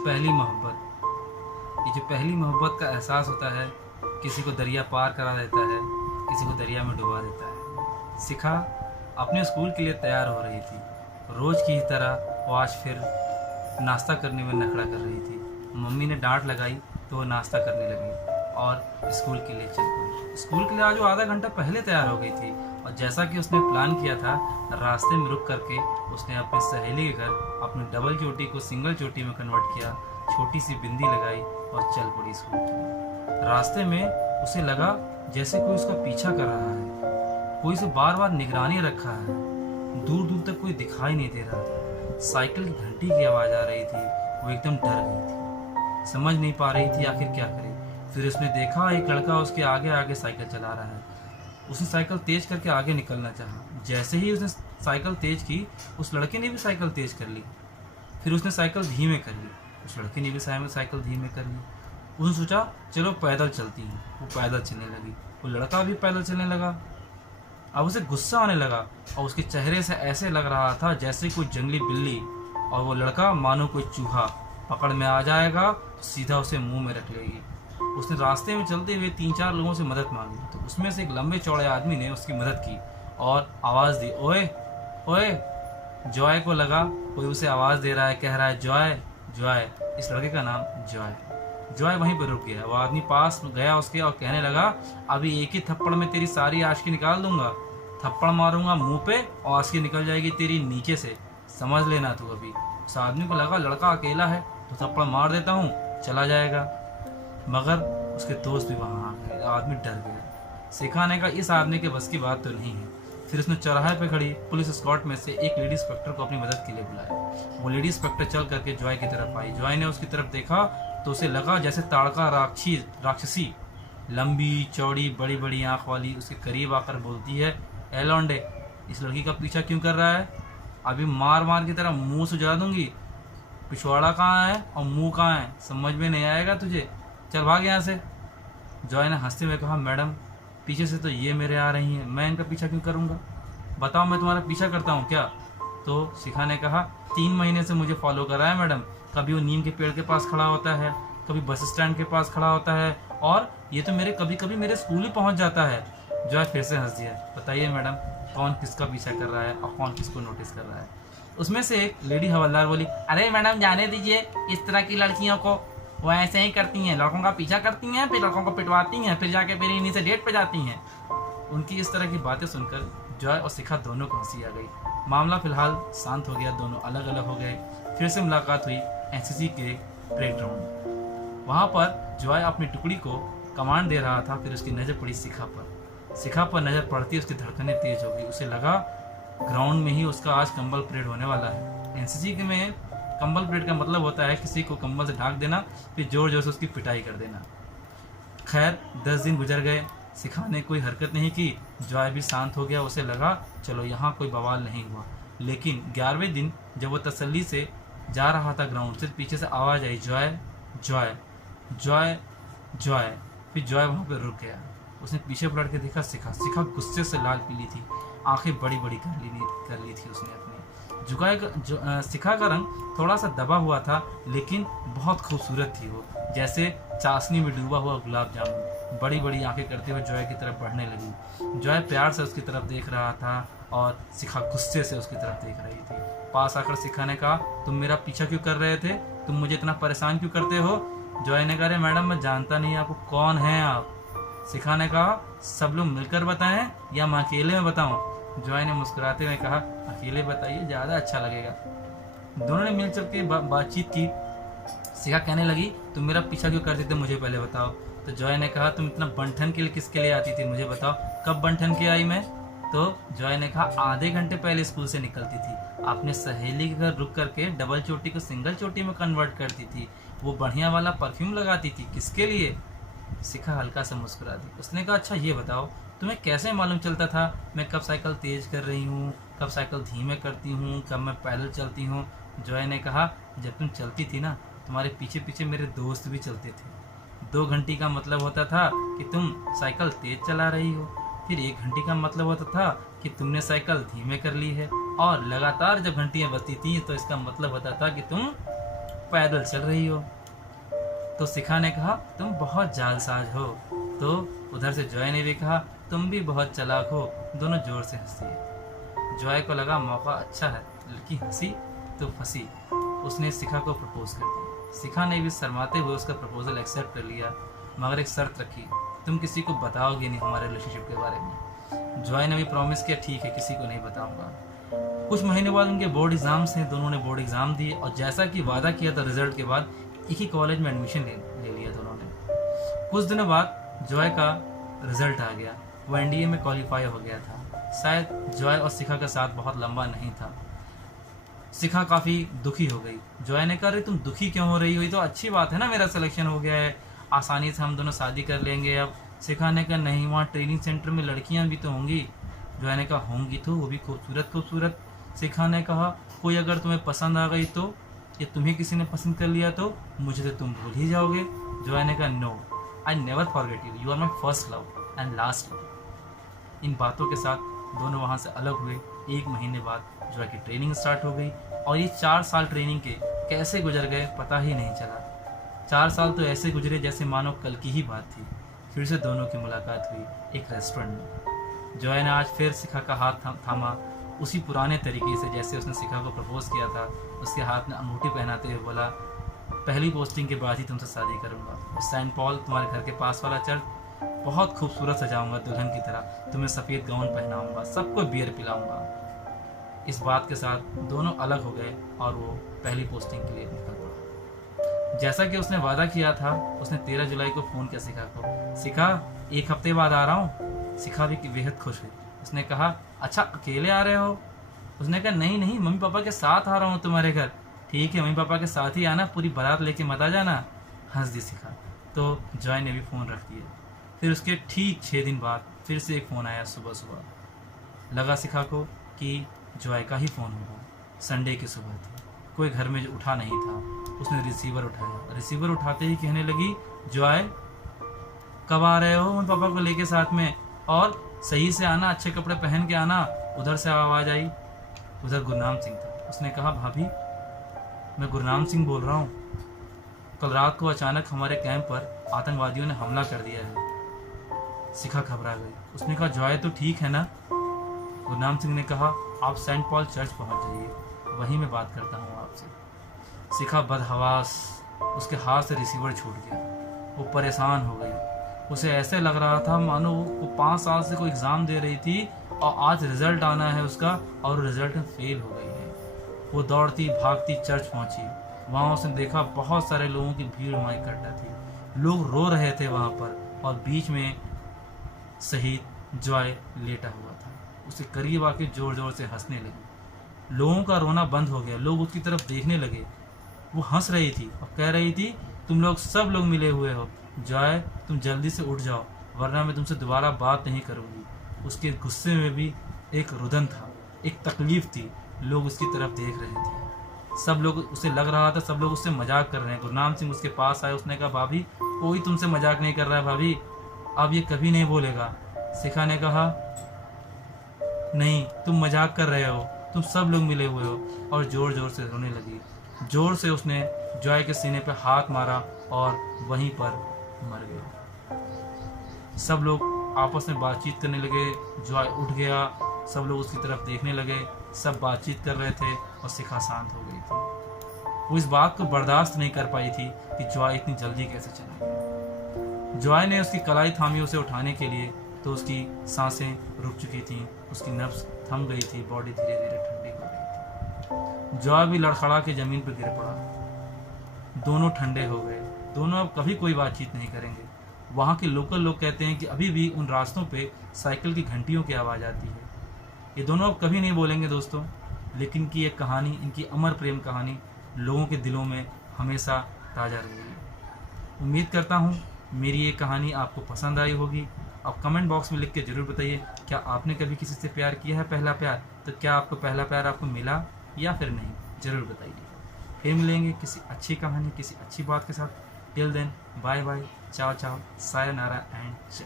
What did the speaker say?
पहली मोहब्बत। ये जो पहली मोहब्बत का एहसास होता है, किसी को दरिया पार करा देता है, किसी को दरिया में डुबा देता है। शिखा अपने स्कूल के लिए तैयार हो रही थी। रोज़ की ही तरह वो आज फिर नाश्ता करने में नखड़ा कर रही थी। मम्मी ने डांट लगाई तो वो नाश्ता करने लगी और स्कूल के लिए चल पड़ी। स्कूल के लिए आज वो आधा घंटा पहले तैयार हो गई थी और जैसा कि उसने प्लान किया था, रास्ते में रुक करके उसने अपनी सहेली के घर अपनी डबल चोटी को सिंगल चोटी में कन्वर्ट किया, छोटी सी बिंदी लगाई और चल पड़ी स्कूल के लिए। रास्ते में उसे लगा जैसे कोई उसका पीछा कर रहा है, कोई उसे बार बार निगरानी रखा है। दूर दूर तक कोई दिखाई नहीं दे रहा था। साइकिल की घंटी की आवाज़ आ रही थी। वो एकदम डर गई थी, समझ नहीं पा रही थी आखिर क्या करे। फिर उसने देखा एक लड़का उसके आगे आगे साइकिल चला रहा है। उसने साइकिल तेज करके आगे निकलना चाहा। जैसे ही उसने साइकिल तेज की, उस लड़के ने भी साइकिल तेज कर ली। फिर उसने साइकिल धीमे कर ली, उस लड़के ने भी साइकिल धीमे कर ली। उसने सोचा चलो पैदल चलती हैं। वो पैदल चलने लगी, वो लड़का भी पैदल चलने लगा। अब उसे गुस्सा आने लगा और उसके चेहरे से ऐसे लग रहा था जैसे कोई जंगली बिल्ली और वो लड़का मानो कोई चूहा पकड़ में आ जाएगा तो सीधा उसे मुंह में रख लेगी। उसने रास्ते में चलते हुए 3-4 लोगों से मदद मांगी तो उसमें से एक लंबे चौड़े आदमी ने उसकी मदद की और आवाज़ दी, ओए ओए। जॉय को लगा कोई उसे आवाज़ दे रहा है, कह रहा है जॉय जॉय। इस लड़के का नाम जॉय। जॉय वहीं पर रुक गया। वो आदमी पास गया उसके और कहने लगा, अभी एक ही थप्पड़ में तेरी सारी आशिकी निकाल दूंगा। थप्पड़ मारूंगा मुंह पे और आशिकी निकल जाएगी तेरी नीचे से, समझ लेना तू। अभी उस आदमी को लगा लड़का अकेला है तो थप्पड़ मार देता हूँ, चला जाएगा। मगर उसके दोस्त भी वहाँ आ गए। आदमी डर गया। शिखा ने कहा इस आदमी के बस की बात तो नहीं है। फिर उसने चौराहे पे खड़ी पुलिस स्क्वाड में से एक लेडी इंस्पेक्टर को अपनी मदद के लिए बुलाया। वो लेडी इंस्पेक्टर चल करके जॉय की तरफ आई। जॉय ने उसकी तरफ देखा तो उसे लगा जैसे ताड़का राक्षसी, लंबी चौड़ी बड़ी बड़ी आंख वाली, उसके करीब आकर बोलती है, ए लौंडे, इस लड़की का पीछा क्यों कर रहा है? अभी मार मार की तरह मुंह सुझा दूंगी। पिछवाड़ा कहाँ है और मुंह कहाँ है, समझ में नहीं आएगा तुझे, चल भाग यहाँ से। जॉय ने हंसते हुए कहा, मैडम पीछे से तो ये मेरे आ रही हैं, मैं इनका पीछा क्यों करूँगा? बताओ मैं तुम्हारा पीछा करता हूँ क्या? तो शिखा ने कहा, 3 महीने से मुझे फॉलो कर रहा है मैडम। कभी वो नीम के पेड़ के पास खड़ा होता है, कभी बस स्टैंड के पास खड़ा होता है और ये तो कभी कभी मेरे स्कूल ही पहुंच जाता है। जॉय फिर से हंस दिया। बताइए मैडम, कौन किसका पीछा कर रहा है और कौन किसको नोटिस कर रहा है? उसमें से एक लेडी हवलदार बोली, अरे मैडम जाने दीजिए, इस तरह की लड़कियों को वो ऐसे ही करती हैं, लड़कों का पीछा करती हैं, फिर लड़कों को पिटवाती हैं, फिर जाके फिर इन्हीं से डेट पे जाती हैं। उनकी इस तरह की बातें सुनकर जॉय और शिखा दोनों को हंसी आ गई। मामला फिलहाल शांत हो गया, दोनों अलग अलग हो गए। फिर से मुलाकात हुई एनसीसी के परेड ग्राउंड में। वहाँ पर जॉय अपनी टुकड़ी को कमांड दे रहा था। फिर उसकी नज़र पड़ी शिखा पर नज़र पड़ती उसकी धड़कनें तेज हो गई। उसे लगा ग्राउंड में ही उसका आज कंबल परेड होने वाला है। एनसीसी के में कंबल परेड का मतलब होता है किसी को कंबल से ढाक देना, फिर जोर जोर से उसकी पिटाई कर देना। खैर 10 दिन गुजर गए, शिखा ने कोई हरकत नहीं की। जॉय भी शांत हो गया। उसे लगा चलो यहाँ कोई बवाल नहीं हुआ। लेकिन 11वें दिन जब वो तसल्ली से जा रहा था ग्राउंड से, पीछे से आवाज़ आई, जॉय जॉय जॉय जॉय। फिर जॉय वहाँ पर रुक गया। उसने पीछे पलट के देखा, शिखा गुस्से से लाल पीली थी, आंखें बड़ी बड़ी कर ली थी उसने अपनी। शिखा का रंग थोड़ा सा दबा हुआ था लेकिन बहुत खूबसूरत थी वो, जैसे चाशनी में डूबा हुआ गुलाब जामुन। बड़ी बड़ी आंखें करते हुए जॉय की तरफ बढ़ने लगी। जॉय प्यार से उसकी तरफ देख रहा था और शिखा गुस्से से उसकी तरफ देख रही थी। पास आकर शिखा ने कहा, तुम मेरा पीछा क्यों कर रहे थे? तुम मुझे इतना परेशान क्यों करते हो? जॉय ने कहा, अरे मैडम मैं जानता नहीं आपको, कौन हैं आप? शिखा ने कहा, सब लोग मिलकर बताएं या मैं अकेले में बताऊं? जॉय ने मुस्कुराते हुए कहा, अकेले बताइए, ज़्यादा अच्छा लगेगा। दोनों ने मिलकर के बातचीत की। शिखा कहने लगी, तुम मेरा पीछा क्यों करते थे, मुझे पहले बताओ। तो जॉय ने कहा, तुम इतना बंठन के लिए किसके लिए आती थी, मुझे बताओ। कब बंठन के आई मैं? तो जॉय ने कहा, आधे घंटे पहले स्कूल से निकलती थी, अपने सहेली के घर रुक करके डबल चोटी को सिंगल चोटी में कन्वर्ट करती थी। वो बढ़िया वाला परफ्यूम लगाती थी, किसके लिए? शिखा हल्का सा मुस्कुरा दी। उसने कहा, अच्छा ये बताओ, तुम्हें कैसे मालूम चलता था मैं कब साइकिल तेज कर रही हूँ, कब साइकिल धीमे करती हूँ, कब मैं पैदल चलती हूँ? जॉय ने कहा, जब तुम चलती थी ना, तुम्हारे पीछे पीछे मेरे दोस्त भी चलते थे। 2 घंटी का मतलब होता था कि तुम साइकिल तेज चला रही हो, फिर 1 घंटी का मतलब होता था कि तुमने साइकिल धीमे कर ली है, और लगातार जब घंटियाँ बजती थी तो इसका मतलब होता था कि तुम पैदल चल रही हो। तो शिखा ने कहा तुम बहुत जालसाज हो। तो उधर से जॉय ने भी कहा तुम भी बहुत चालाक हो। दोनों जोर से हंसी। जॉय को लगा मौका अच्छा है, लड़की हंसी तो फंसी। उसने शिखा को प्रपोज कर दिया। शिखा ने भी शर्माते हुए उसका प्रपोजल एक्सेप्ट कर लिया, मगर एक शर्त रखी, तुम किसी को बताओगे नहीं हमारे रिलेशनशिप के बारे में। जॉय ने भी प्रॉमिस किया ठीक है, किसी को नहीं बताऊंगा। कुछ महीने बाद उनके बोर्ड एग्जाम्स थे। दोनों ने बोर्ड एग्जाम दिए और जैसा कि वादा किया था रिजल्ट के बाद एक ही कॉलेज में एडमिशन ले लिया दोनों ने। कुछ दिनों बाद जॉय का रिजल्ट आ गया। वो एनडीए में क्वालिफाई हो गया था। शायद जॉय और शिखा का साथ बहुत लंबा नहीं था। शिखा काफी दुखी हो गई। जॉय ने कहा अरे तुम दुखी क्यों हो रही हो, ये तो अच्छी बात है ना, मेरा सिलेक्शन हो गया है, आसानी से हम दोनों शादी कर लेंगे अब। शिखा ने कहा नहीं, वहाँ ट्रेनिंग सेंटर में लड़कियां भी तो होंगी। जॉय ने कहा होंगी तो, वो भी खूबसूरत खूबसूरत। शिखा ने कहा कोई अगर तुम्हें पसंद आ गई तो, या तुम्हें किसी ने पसंद कर लिया तो मुझे तो तुम भूल ही जाओगे। जॉय ने कहा no, I never forget you, you are my first love and last love. इन बातों के साथ दोनों वहाँ से अलग हुए। एक महीने बाद जॉय की ट्रेनिंग स्टार्ट हो गई और ये 4 साल ट्रेनिंग के कैसे गुजर गए पता ही नहीं चला। 4 साल तो ऐसे गुजरे जैसे मानो कल की ही बात थी। फिर से दोनों की मुलाकात हुई एक रेस्टोरेंट में। जॉय ने आज फिर शिखा का हाथ थामा, उसी पुराने तरीके से जैसे उसने शिखा को प्रपोज किया था। उसके हाथ में अंगूठी पहनाते हुए बोला पहली पोस्टिंग के बाद ही तुमसे शादी करूंगा। सेंट पॉल तुम्हारे घर के पास वाला चर्च बहुत खूबसूरत सजाऊंगा दुल्हन की तरह, तुम्हें सफ़ेद गाउन पहनाऊंगा, सबको बियर पिलाऊंगा। इस बात के साथ दोनों अलग हो गए और वो पहली पोस्टिंग के लिए निकल पड़ा। जैसा कि उसने वादा किया था, उसने 13 जुलाई को फ़ोन किया शिखा को। शिखा 1 हफ्ते बाद आ रहा हूँ। शिखा भी बेहद खुश हुई। उसने कहा अच्छा अकेले आ रहे हो? उसने कहा नहीं नहीं, मम्मी पापा के साथ आ रहा हूँ तुम्हारे घर। ठीक है, मम्मी पापा के साथ ही आना, पूरी बारात लेके मत आ जाना। हंस दी शिखा। तो जॉय ने भी फ़ोन रख दिया। फिर उसके ठीक 6 दिन बाद फिर से एक फ़ोन आया सुबह सुबह। लगा शिखा को कि जॉय का ही फ़ोन होगा। संडे की सुबह थी, कोई घर में उठा नहीं था। उसने रिसीवर उठाया। रिसीवर उठाते ही कहने लगी जॉय कब आ रहे हो मम्मी पापा को लेके साथ में, और सही से आना, अच्छे कपड़े पहन के आना। उधर से आवाज़ आई, उधर गुरनाम सिंह था। उसने कहा भाभी मैं गुरनाम सिंह बोल रहा हूँ, कल रात को अचानक हमारे कैंप पर आतंकवादियों ने हमला कर दिया है। शिखा घबरा गई। उसने कहा जॉय तो ठीक है ना? गुरनाम सिंह ने कहा आप सेंट पॉल चर्च पहुंच जाइए, वहीं मैं बात करता हूँ आपसे। शिखा बदहवास, उसके हाथ से रिसीवर छूट गया। वो परेशान हो गई। उसे ऐसे लग रहा था मानो वो 5 साल से कोई एग्ज़ाम दे रही थी और आज रिजल्ट आना है उसका और रिजल्ट में फेल हो गई है। वो दौड़ती भागती चर्च पहुंची। वहाँ उसने देखा बहुत सारे लोगों की भीड़ वहाँ इकट्ठा थी। लोग रो रहे थे वहाँ पर और बीच में शहीद जॉय लेटा हुआ था। उसे करीब आके जोर जोर से हंसने लगी। लोगों का रोना बंद हो गया। लोग उसकी तरफ देखने लगे। वो हंस रही थी और कह रही थी तुम लोग सब लोग मिले हुए हो, जॉय तुम जल्दी से उठ जाओ वरना मैं तुमसे दोबारा बात नहीं करूँगी। उसके गुस्से में भी एक रुदन था, एक तकलीफ थी। लोग उसकी तरफ देख रहे थे। सब लोग, उसे लग रहा था सब लोग उससे मजाक कर रहे हैं। गुरनाम सिंह उसके पास आए। उसने कहा भाभी कोई तुमसे मजाक नहीं कर रहा है भाभी, अब ये कभी नहीं बोलेगा। शिखा ने कहा नहीं तुम मजाक कर रहे हो, तुम सब लोग मिले हुए हो, और जोर जोर से रोने लगी। जोर से उसने जॉय के सीने पर हाथ मारा और वहीं पर मर गया। सब लोग आपस में बातचीत करने लगे। जॉय उठ गया, सब लोग उसकी तरफ देखने लगे। सब बातचीत कर रहे थे और शिखा शांत हो गई थी। वो इस बात को बर्दाश्त नहीं कर पाई थी कि जॉय इतनी जल्दी कैसे चली गई। जॉय ने उसकी कलाई थामी उसे उठाने के लिए, तो उसकी सांसें रुक चुकी थीं, उसकी नब्ज थम गई थी, बॉडी धीरे धीरे ठंडी हो गई थी। जॉय भी लड़खड़ा के जमीन पर गिर पड़ा। दोनों ठंडे हो गए। दोनों अब कभी कोई बातचीत नहीं करेंगे। वहाँ के लोकल लोग कहते हैं कि अभी भी उन रास्तों पे साइकिल की घंटियों की आवाज़ आती है। ये दोनों अब कभी नहीं बोलेंगे दोस्तों, लेकिन की एक कहानी, इनकी अमर प्रेम कहानी लोगों के दिलों में हमेशा ताज़ा रहेगी। उम्मीद करता हूँ मेरी ये कहानी आपको पसंद आई होगी। आप कमेंट बॉक्स में लिख के ज़रूर बताइए, क्या आपने कभी किसी से प्यार किया है पहला प्यार? तो क्या आपको पहला प्यार आपको मिला या फिर नहीं, ज़रूर बताइए। फिर मिलेंगे किसी अच्छी कहानी, किसी अच्छी बात के साथ। टिल देन बाय बाय, चाओ चाओ, सायोनारा एंड जय।